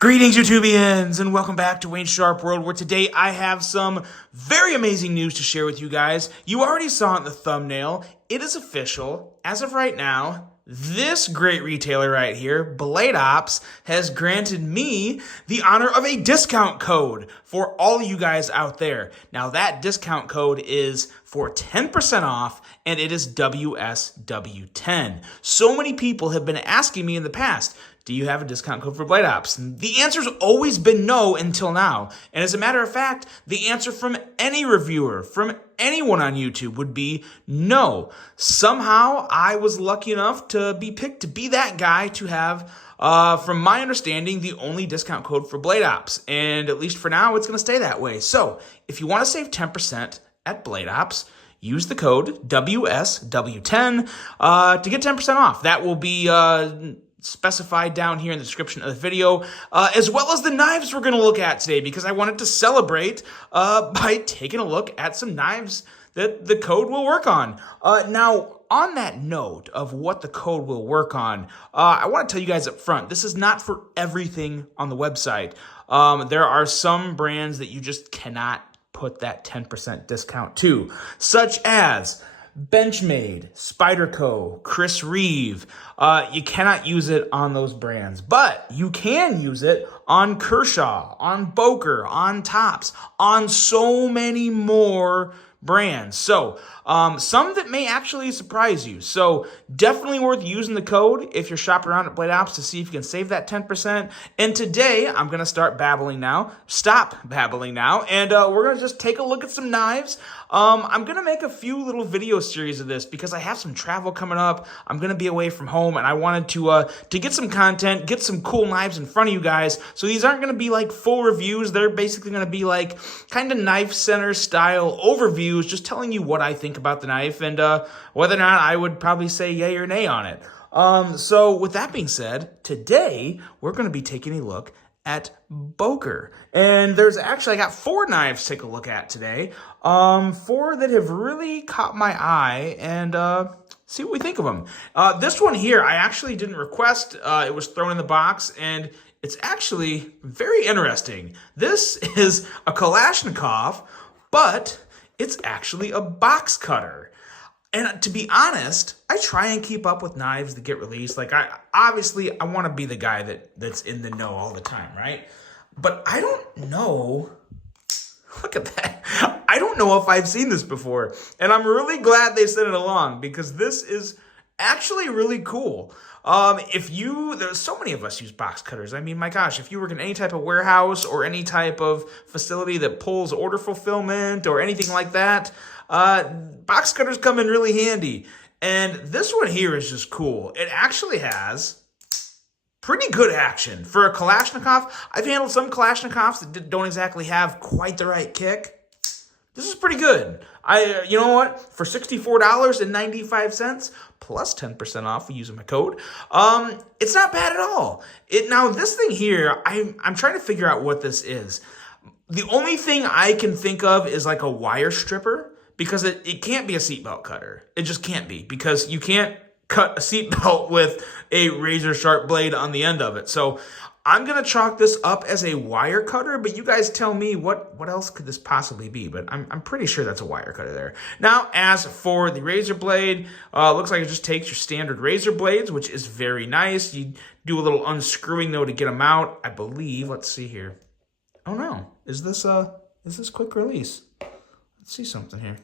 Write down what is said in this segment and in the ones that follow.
Greetings, YouTubians, and welcome back to Wayne Sharp World, where today I have some very amazing news to share with you guys. You already saw it in the thumbnail. It is official. As of right now, this great retailer right here, Blade Ops, has granted me the honor of a discount code for all you guys out there. Now, that discount code is for 10% off, and it is WSW10. So many people have been asking me in the past, do you have a discount code for Blade Ops? And the answer's always been no until now. And as a matter of fact, the answer from any reviewer, from anyone on YouTube would be no. Somehow, I was lucky enough to be picked to be that guy to have, from my understanding, the only discount code for Blade Ops. And at least for now, it's going to stay that way. So if you want to save 10% at Blade Ops, use the code WSW10 to get 10% off. That will be specified down here in the description of the video, as well as the knives we're going to look at today, because I wanted to celebrate by taking a look at some knives that the code will work on. Now, on that note of what the code will work on, I want to tell you guys up front, this is not for everything on the website. There are some brands that you just cannot put that 10% discount to, such as Benchmade, Spyderco, Chris Reeve. You cannot use it on those brands, but you can use it on Kershaw, on Boker, on Tops, on so many more brands. So some that may actually surprise you. So definitely worth using the code if you're shopping around at Blade Ops to see if you can save that 10%. And today I'm going to stop babbling now, and we're going to just take a look at some knives. I'm going to make a few little video series of this because I have some travel coming up. I'm going to be away from home, and I wanted to get some content, get some cool knives in front of you guys. So these aren't going to be like full reviews. They're basically going to be like kind of knife center style overviews, just telling you what I think about the knife and whether or not I would probably say yay or nay on it. So with that being said, today we're going to be taking a look at Boker. And there's actually, I got 4 knives to take a look at today. 4 that have really caught my eye, and see what we think of them. This one here, I actually didn't request. It was thrown in the box, and it's actually very interesting. This is a Kalashnikov, but it's actually a box cutter. And to be honest, I try and keep up with knives that get released. Like, I want to be the guy that's in the know all the time, right? But I don't know. Look at that. I don't know if I've seen this before. And I'm really glad they sent it along because this is actually really cool. There's so many of us use box cutters. I mean, my gosh, if you work in any type of warehouse or any type of facility that pulls order fulfillment or anything like that, box cutters come in really handy. And this one here is just cool. It actually has pretty good action. For a Kalashnikov, I've handled some Kalashnikovs that don't exactly have quite the right kick. This is pretty good. You know what? For $64.95 plus 10% off using my code, it's not bad at all. Now this thing here, I'm trying to figure out what this is. The only thing I can think of is like a wire stripper, because it can't be a seatbelt cutter. It just can't be, because you can't cut a seatbelt with a razor sharp blade on the end of it. So I'm going to chalk this up as a wire cutter, but you guys tell me what else could this possibly be, but I'm pretty sure that's a wire cutter there. Now, as for the razor blade, looks like it just takes your standard razor blades, which is very nice. You do a little unscrewing, though, to get them out, I believe. Let's see here. Oh, no. Is this quick release? Let's see something here.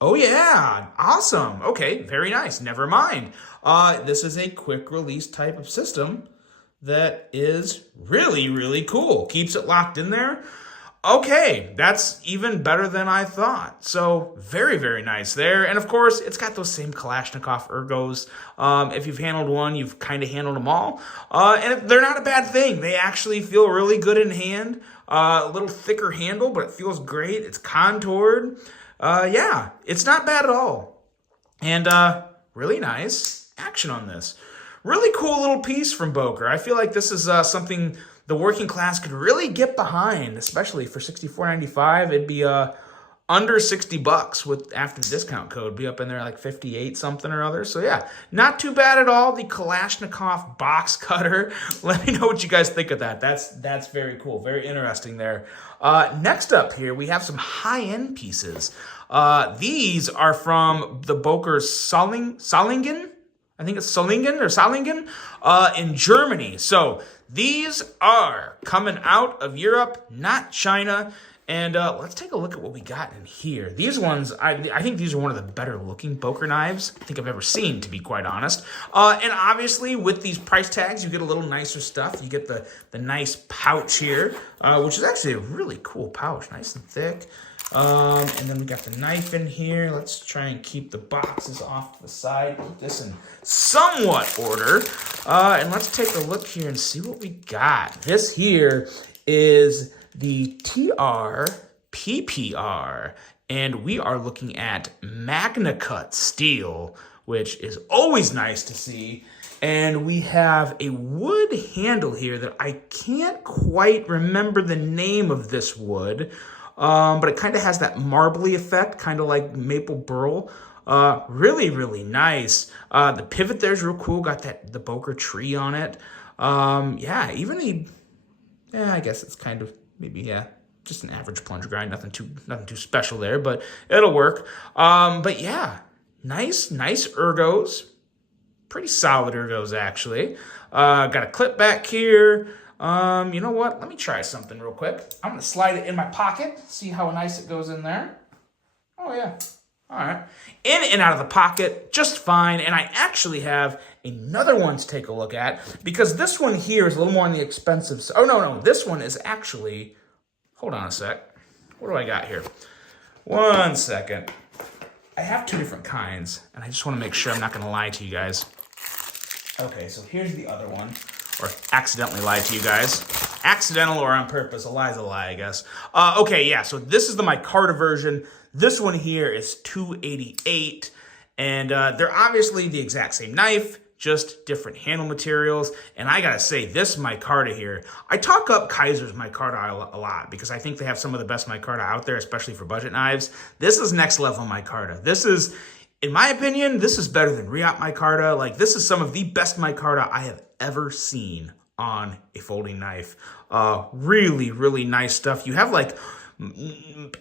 Oh, yeah. Awesome. Okay, very nice. Never mind. This is a quick release type of system that is really, really cool. Keeps it locked in there. Okay, that's even better than I thought. So very, very nice there. And of course, it's got those same Kalashnikov ergos. If you've handled one, you've kind of handled them all. And they're not a bad thing. They actually feel really good in hand. A little thicker handle, but it feels great. It's contoured. Yeah, it's not bad at all. And really nice action on this. Really cool little piece from Boker. I feel like this is something the working class could really get behind, especially for $64.95. It'd be a under 60 bucks with after the discount code, be up in there like 58 something or other. So yeah, not too bad at all. The Kalashnikov box cutter. Let me know what you guys think of that. That's very cool, very interesting there. Next up here, we have some high-end pieces. These are from the Boker Solingen. I think it's Solingen in Germany. So these are coming out of Europe, not China. And let's take a look at what we got in here. These ones, I think these are one of the better looking Boker knives I think I've ever seen, to be quite honest. And obviously with these price tags, you get a little nicer stuff. You get the nice pouch here, which is actually a really cool pouch, nice and thick. And then we got the knife in here. Let's try and keep the boxes off to the side. Put this in somewhat order. And let's take a look here and see what we got. This here is the TR PPR, and we are looking at Magna Cut steel, which is always nice to see. And we have a wood handle here that I can't quite remember the name of this wood, but it kind of has that marbly effect, kind of like maple burl. Really, really nice. The pivot there's real cool, got the Boker tree on it. Yeah, I guess it's kind of, maybe, yeah, just an average plunge grind, nothing too special there, but it'll work. But yeah, nice ergos, pretty solid ergos actually. Got a clip back here. You know what? Let me try something real quick. I'm gonna slide it in my pocket, see how nice it goes in there. Oh yeah, all right. In and out of the pocket, just fine. And I actually have another one to take a look at, because this one here is a little more on the expensive side. Oh, no, this one is actually, hold on a sec. What do I got here? One second. I have two different kinds, and I just want to make sure I'm not going to lie to you guys. Okay, so here's the other one, or accidentally lie to you guys. Accidental or on purpose, a lie's a lie, I guess. Okay, yeah, so this is the micarta version. This one here is $288, and they're obviously the exact same knife, just different handle materials. And I gotta say, this micarta here, I talk up Kaiser's micarta a lot because I think they have some of the best micarta out there, especially for budget knives. This is next level micarta. This is, in my opinion, this is better than Riot micarta. Like, this is some of the best micarta I have ever seen on a folding knife. Really, really nice stuff. You have like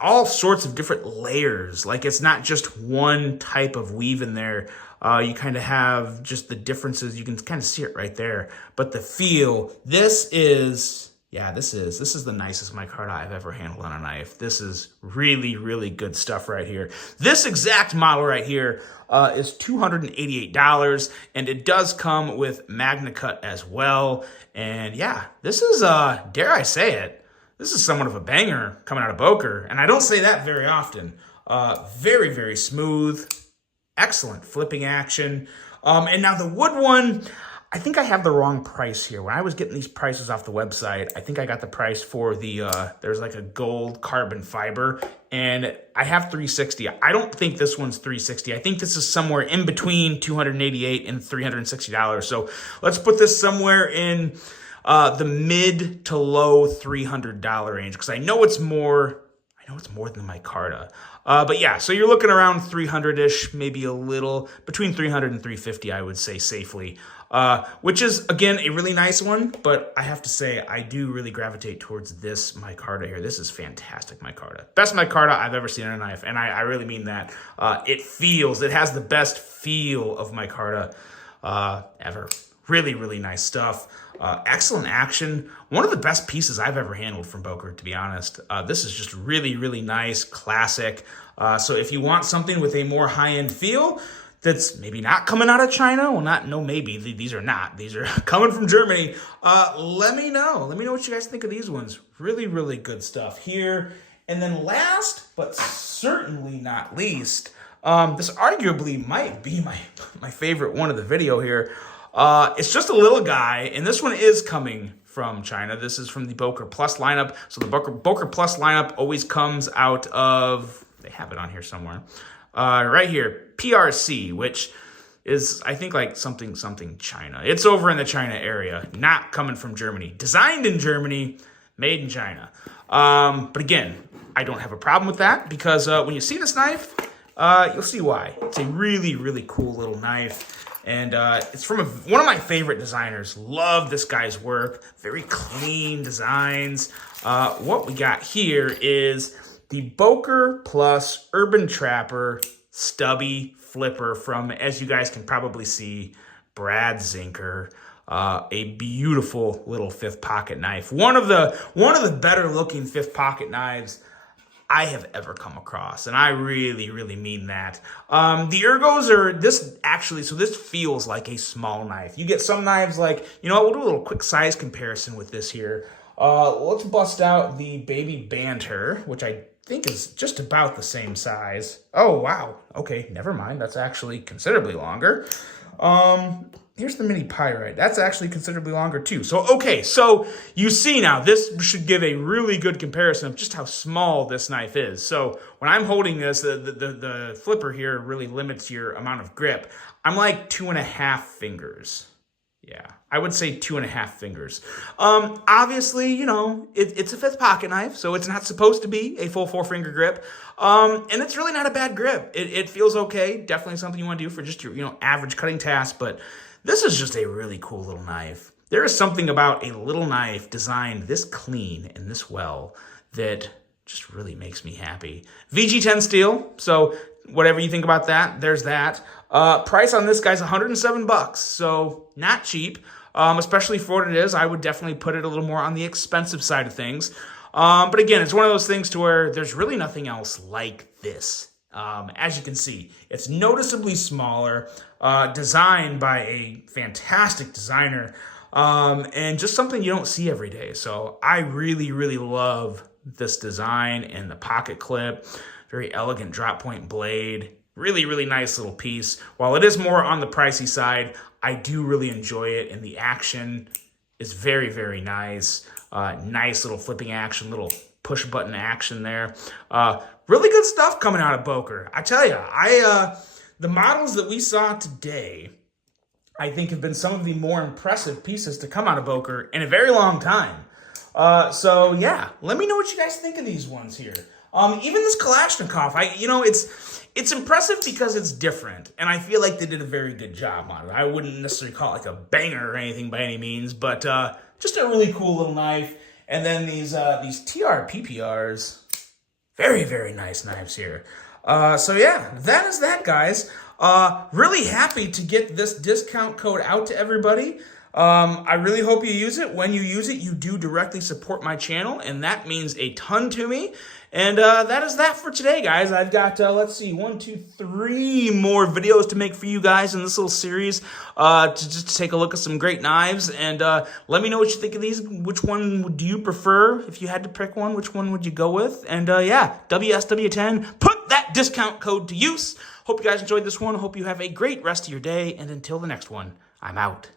all sorts of different layers. Like, it's not just one type of weave in there. You kind of have just the differences. You can kind of see it right there. But the feel, this is the nicest micarta I've ever handled on a knife. This is really, really good stuff right here. This exact model right here is $288, and it does come with Magna Cut as well. And yeah, this is, dare I say it, this is somewhat of a banger coming out of Boker, and I don't say that very often. Very, very smooth, excellent flipping action. And now the wood one, I think I have the wrong price here. When I was getting these prices off the website, I think I got the price for the, there's like a gold carbon fiber, and I have $360. I don't think this one's $360. I think this is somewhere in between $288 and $360. So let's put this somewhere in the mid to low $300 range, because I know it's more than the micarta. But yeah, so you're looking around 300-ish, maybe a little, between 300 and 350, I would say safely. Which is, again, a really nice one, but I have to say, I do really gravitate towards this micarta here. This is fantastic micarta. Best micarta I've ever seen on a knife, and I really mean that. It has the best feel of micarta ever. Really, really nice stuff. Excellent action. One of the best pieces I've ever handled from Boker, to be honest. This is just really, really nice, classic. So if you want something with a more high-end feel that's maybe not coming out of China, maybe. These are not. These are coming from Germany. Let me know. Let me know what you guys think of these ones. Really, really good stuff here. And then last, but certainly not least, this arguably might be my favorite one of the video here. It's just a little guy, and this one is coming from China. This is from the Boker Plus lineup. So the Boker Plus lineup always comes out of, they have it on here somewhere, right here, PRC, which is, I think, like something China. It's over in the China area, not coming from Germany. Designed in Germany, made in China. But again, I don't have a problem with that because when you see this knife, you'll see why. It's a really, really cool little knife. And it's from one of my favorite designers. Love this guy's work. Very clean designs. What we got here is the Boker Plus Urban Trapper Stubby Flipper from, as you guys can probably see, Brad Zinker. A beautiful little fifth pocket knife. One of the better looking fifth pocket knives I have ever come across, and I really, really mean that. The ergos are so this feels like a small knife. You get some knives like, we'll do a little quick size comparison with this here. Let's bust out the Baby Banter, which I think is just about the same size. Oh, wow. Okay, never mind. That's actually considerably longer. Here's the Mini Pyrite. That's actually considerably longer too. So, okay, so you see now, this should give a really good comparison of just how small this knife is. So when I'm holding this, the flipper here really limits your amount of grip. I'm like 2.5 fingers. Yeah, I would say 2.5 fingers. Obviously, it's a fifth pocket knife, so it's not supposed to be a full 4-finger grip. And it's really not a bad grip. It feels okay. Definitely something you want to do for just your, average cutting task, but this is just a really cool little knife. There is something about a little knife designed this clean and this well that just really makes me happy. VG10 steel, so whatever you think about that, there's that. Price on this guy's $107, so not cheap, especially for what it is. I would definitely put it a little more on the expensive side of things. But again, it's one of those things to where there's really nothing else like this. As you can see, it's noticeably smaller, designed by a fantastic designer, and just something you don't see every day. So I really, really love this design and the pocket clip. Very elegant drop point blade. Really, really nice little piece. While it is more on the pricey side, I do really enjoy it, and the action is very, very nice. Nice little flipping action, little push button action there. Really good stuff coming out of Boker. I tell you, the models that we saw today, I think have been some of the more impressive pieces to come out of Boker in a very long time. So yeah, let me know what you guys think of these ones here. Even this Kalashnikov, it's impressive because it's different, and I feel like they did a very good job on it. I wouldn't necessarily call it like a banger or anything by any means, but just a really cool little knife. And then these TR PPRs, very, very nice knives here. So yeah, that is that, guys. Really happy to get this discount code out to everybody. I really hope you use it. When you use it, you do directly support my channel, and that means a ton to me. And that is that for today, guys. I've got, let's see, 1, 2, 3 more videos to make for you guys in this little series to just take a look at some great knives. And let me know what you think of these. Which one do you prefer? If you had to pick one, which one would you go with? And yeah, WSW10, put that discount code to use. Hope you guys enjoyed this one. Hope you have a great rest of your day. And until the next one, I'm out.